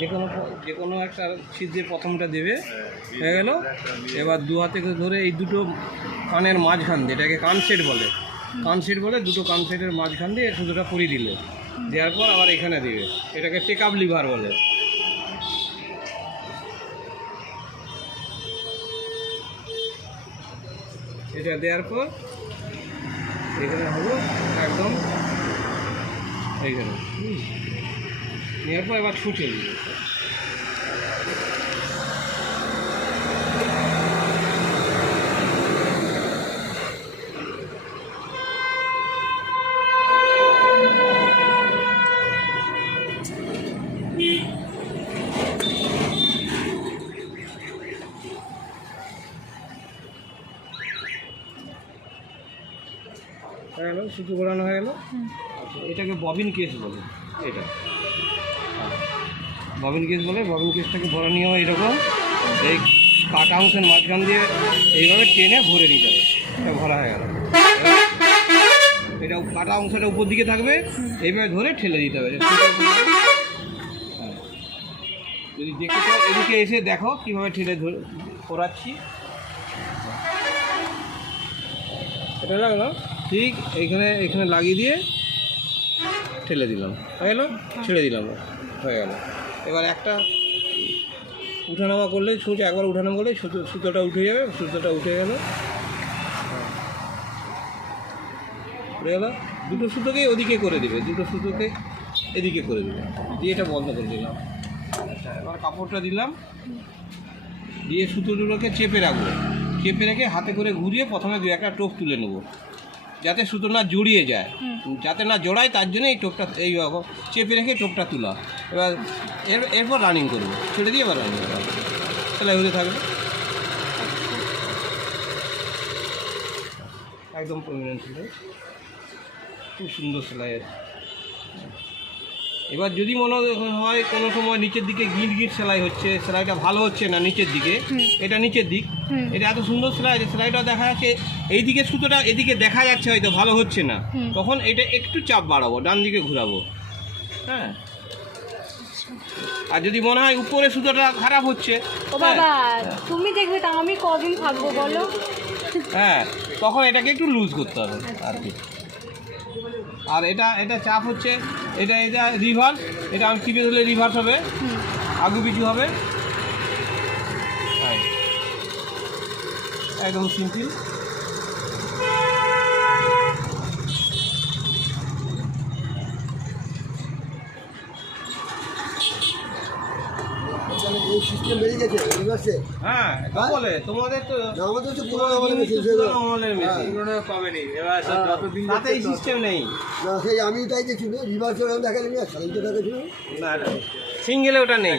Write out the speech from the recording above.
যে কোনো একটা ছিদ্রে প্রথমটা দেবে, হয়ে গেল। এবার দু হাতে ধরে এই দুটো কানের মাঝখান দিয়ে, এটাকে কান সেট বলে, কান সেট বলে, দুটো কান সেটের মাঝখান দিয়ে সুতোটা পরিয়ে দিলে, দেওয়ার পর আবার এখানে দিবে, এটাকে টেক আপ লিভার বলে। এটা দেওয়ার পর এখানে হলো একদম এইখানে নেওয়ার পর এবার ছুটে দিবে। হয়ে গেল, সুতো ঘোরানো হয়ে গেল। এটাকে ববিন কেস বলে, এটা ববিন কেস বলে। ববিন কেসটাকে ভরা নিয়ে হয় এরকম, এই কাটা অংশের মাঝখান দিয়ে এইভাবে টেনে ভরে নিতে হবে, এটা ভরা হয়ে গেল। এটা কাটা অংশটা উপর দিকে থাকবে, এইভাবে ধরে ঠেলে দিতে হবে। হ্যাঁ, যদি দেখতে চাও এদিকে এসে দেখো কীভাবে ঠেলে ধরে করাচ্ছি। এটা লাগলো ঠিক এখানে লাগিয়ে দিয়ে ঠেলে দিলাম, হয়ে গেলো, ছেড়ে দিলাম, হয়ে গেল। এবার একটা উঠানামা করলে সোজা, একবার উঠানামা করলে সুতোটা উঠে যাবে, সুতোটা উঠে গেল, উঠে গেল। দুটো সুতোকে ওদিকে করে দেবে, দুটো সুতোকে এদিকে করে দেবে, দিয়ে এটা বন্ধ করে দিলাম। আচ্ছা, এবার কাপড়টা দিলাম, দিয়ে সুতোগুলোকে চেপে রাখবো, চেপে রেখে হাতে করে ঘুরিয়ে প্রথমে দু একটা টোপ তুলে নেবো, যাতে সুতো না জড়িয়ে যায়, যাতে না জড়ায়, তার জন্য এই টোপটা এই চেপে রেখে টোপটা তোলা। এবার এরপর রানিং করবো, ছেড়ে দিয়ে এবার রানিং করবো, সেলাই হতে থাকবে। একদম পার্মানেন্ট সেলাই, খুব সুন্দর সেলাই আছে। এবার যদি মনে হয় কোনো সময় নিচের দিকে গিট গিট সেলাই হচ্ছে, সেলাইটা ভালো হচ্ছে না নিচের দিকে, এটা নিচের দিক, এটা এত সুন্দর সেলাই আছে, সেলাইটা দেখা যাচ্ছে এইদিকে সুতোটা এদিকে দেখা যাচ্ছে হয়তো ভালো হচ্ছে না, তখন এটা একটু চাপ বাড়াবো, ডান দিকে ঘুরাবো। হ্যাঁ, আর যদি মনে হয় উপরে সুতোটা খারাপ হচ্ছে, তুমি দেখবে তা আমি কদিন থাকবো বলো। হ্যাঁ, তখন এটাকে একটু লুজ করতে হবে আর কি। আর এটা চাপ হচ্ছে, এটা রিভার্স, এটা আমি টিপে ধরলে রিভার্স হবে, আগু পিছু হবে। একদম সিম্পল। হ্যাঁ, বলে তোমাদের তো পাবেনি, তাতে এই সিস্টেম নেই। আমি তাই দেখছিল রিভার্স দেখালাম, সিঙ্গেলে ওটা নেই।